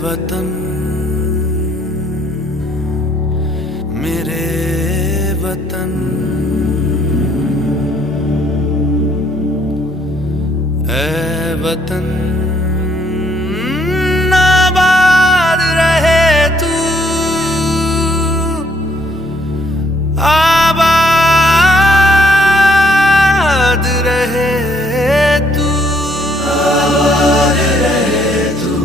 वतन मेरे वतन, ऐ वतन आबाद रहे तू, आबाद रहे तू, आबाद रहे तू।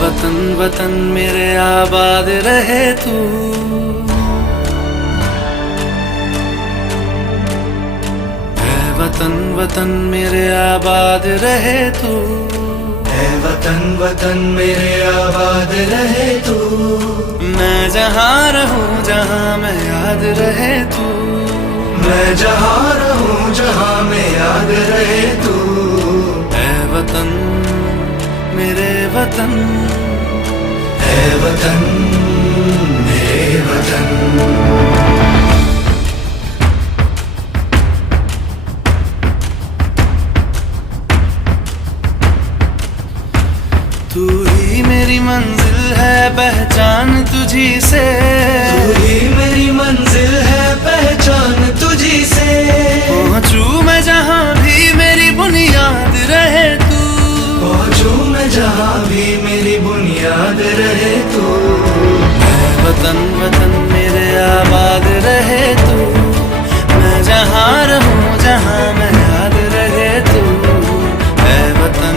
वतन वतन मेरे आबाद रहे तू, ऐ वतन वतन मेरे आबाद रहे तू, ऐ वतन वतन मेरे आबाद रहे तू। मैं जहाँ रहूं जहाँ मैं याद रहे तू, मैं जहाँ रहूं जहाँ मैं याद रहे तू। ऐ वतन मेरे वतन, ऐ वतन मेरे वतन। तू ही मेरी मंजिल है पहचान तुझी से, तू ही मेरी मंजिल है पहचान तुझी से। पहुँचू मैं जहाँ भी मेरी बुनियाद रहे तू, पहुँचू मैं जहाँ भी मेरी बुनियाद रहे तू। ऐ वतन वतन मेरे आबाद रहे तू, मैं जहाँ रहूं जहाँ मैं याद रहे तू। ऐ वतन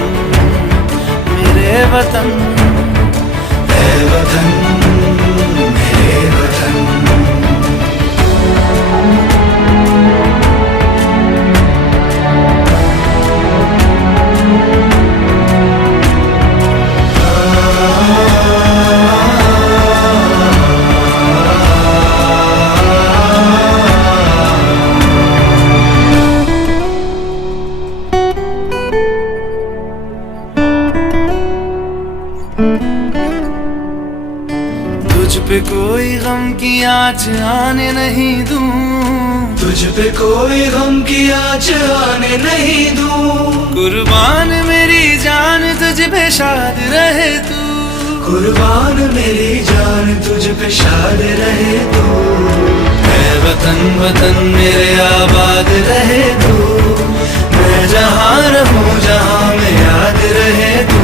मेरे वतन, ऐ वतन मेरे वतन। तुझ पे कोई गम की आँच आने नहीं दूं, तुझ पे कोई गम की आँच आने नहीं दूं। कुर्बान मेरी जान तुझ पे शाद रहे तू, कुर्बान मेरी जान तुझ पे शाद रहे तू। ऐ वतन वतन मेरे आबाद रहे तू, मैं जहाँ रहूं जहाँ मैं याद रहे तू।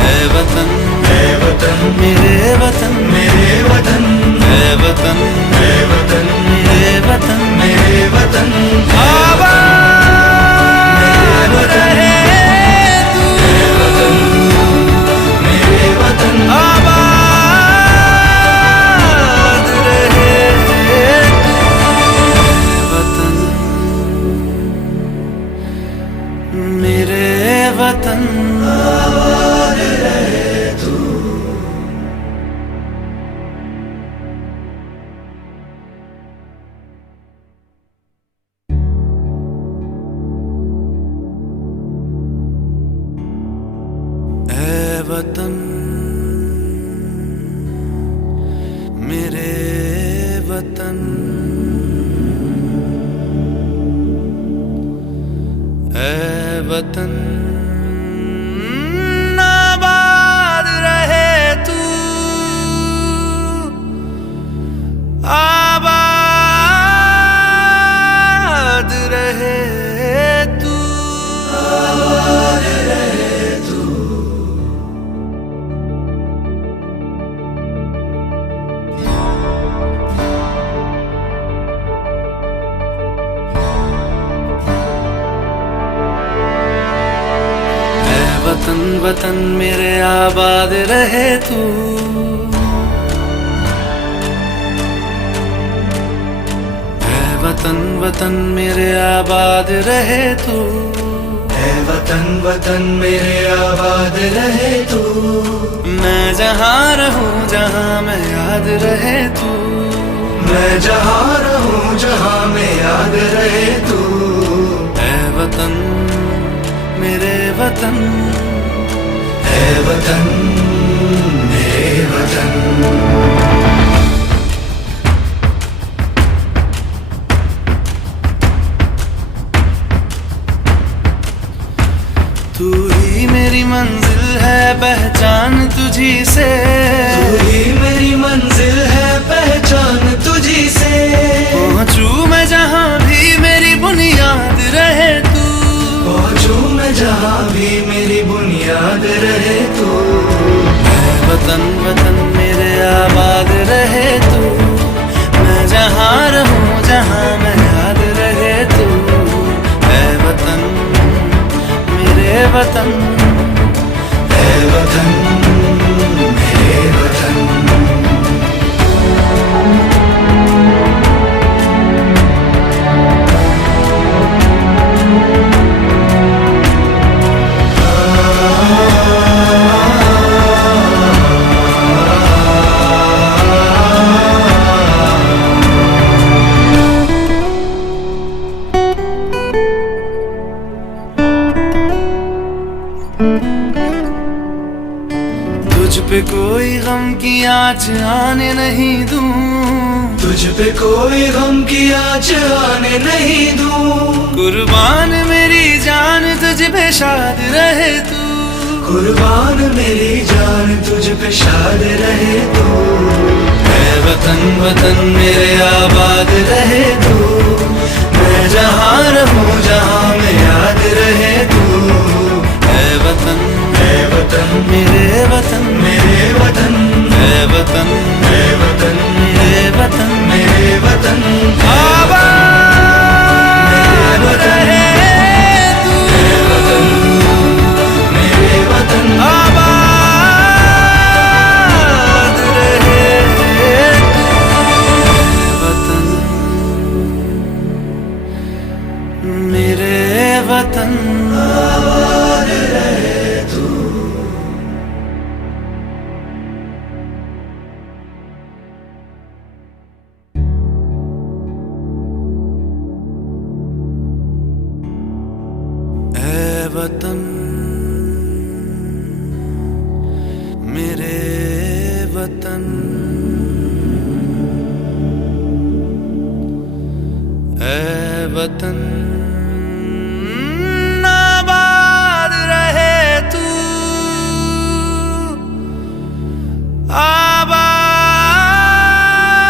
ऐ वतन मेरे वतन, मेरे वतन, ऐ वतन मेरे वतन, मेरे वतन, मेरे वतन। आबाद रहे तू, मेरे वतन, आबाद रहे तू। वतन मेरे वतन, आबाद रहे तू। ऐ वतन मेरे वतन, ऐ वतन आबाद रहे तू, आबाद रहे तू, आबाद रहे तू। वतन वतन मेरे आबाद रहे तू, ऐ वतन वतन मेरे आबाद रहे तू। ऐ वतन वतन मेरे आबाद रहे तू। मैं जहाँ रहूं जहाँ मैं याद रहे तू, मैं जहाँ रहूं जहाँ मैं याद रहे तू। ऐ वतन मेरे वतन, ऐ वतन मेरे वतन। वतन। तू ही मेरी मंजिल है पहचान तुझी से, तू ही मेरी मंजिल है पहचान तुझी से। पहुंचू मैं जहां भी मेरी बुनियाद रहे तू, पहुंचू मैं जहां भी मेरी बुनियाद रहे तू। मैं वतन वतन मेरे आबाद रहे तू, मैं जहां रहूं जहां मैं याद रहे तू। है वतन मेरे वतन, है वतन मेरे वतन। तुझ पे कोई गम की आँच आने नहीं दूं, तुझ पे कोई गम की आँच आने नहीं दूं। कुर्बान मेरी जान तुझ पे शाद रहे तू, कुर्बान मेरी जान तुझ पे शाद रहे तू। है वतन वतन मेरे आबाद रहे तू, मैं जहाँ रहूं जहाँ मैं याद रहे तू। है वतन मेरे वतन, मेरे वतन है वतन मेरे वतन, मेरे वतन आबाद रहे तू, मेरे वतन आबाद रहे तू। वतन मेरे वतन, आबाद रहे तू। है वतन मेरे वतन, है वतन आबाद रहे तू,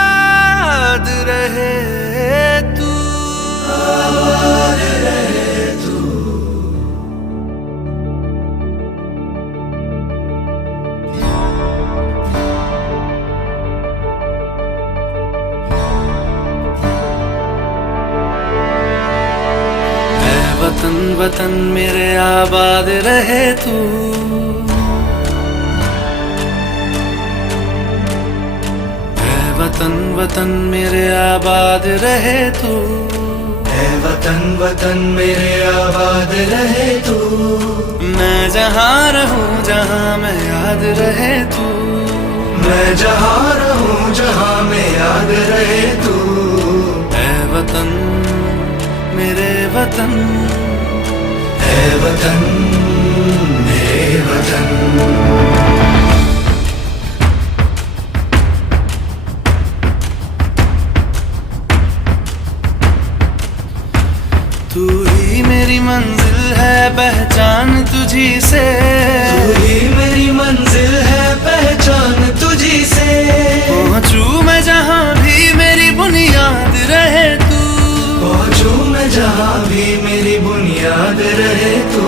आबाद रहे तू, आबाद रहे तू। वतन वतन मेरे आबाद रहे तू, है वतन वतन मेरे आबाद रहे तू। है वतन वतन मेरे आबाद रहे तू। मैं जहाँ रहूं जहाँ मैं याद रहे तू, मैं जहाँ रहूं जहाँ मैं याद रहे तू। है वतन मेरे वतन, है वतन मेरे वतन। तू ही मेरी मंजिल है पहचान तुझी से, तू ही मेरी मंजिल है पहचान तुझी से। पहुंचू मैं जहाँ भी मेरी बुनियाद रहे तू, पहुंचू मैं जहाँ भी मेरी बुनियाद रहे तू।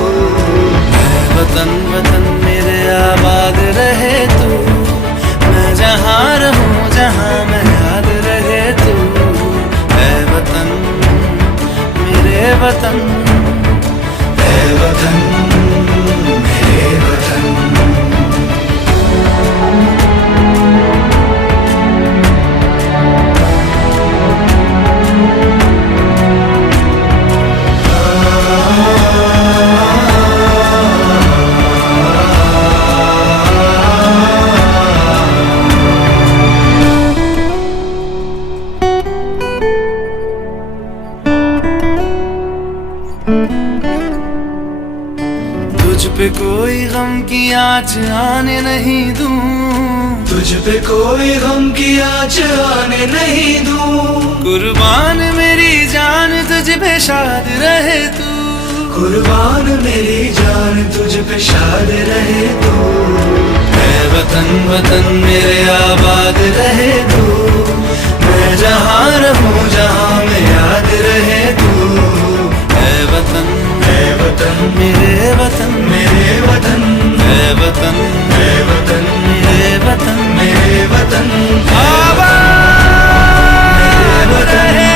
है वतन वतन मेरे आबाद रहे तू, मैं जहाँ रहूं जहाँ मैं याद रहे तू। है वतन मेरे वतन, है वतन मेरे वतन। तुझ पे कोई गम की आँच आने नहीं दूं, तुझ पे कोई गम की आँच आने नहीं दूं। कुर्बान मेरी जान तुझ पे शाद रहे तू, कुर्बान मेरी जान तुझ पे शाद रहे तू। मैं वतन वतन मेरे आबाद रहे तू, मैं जहाँ रहूँ जहाँ मेरा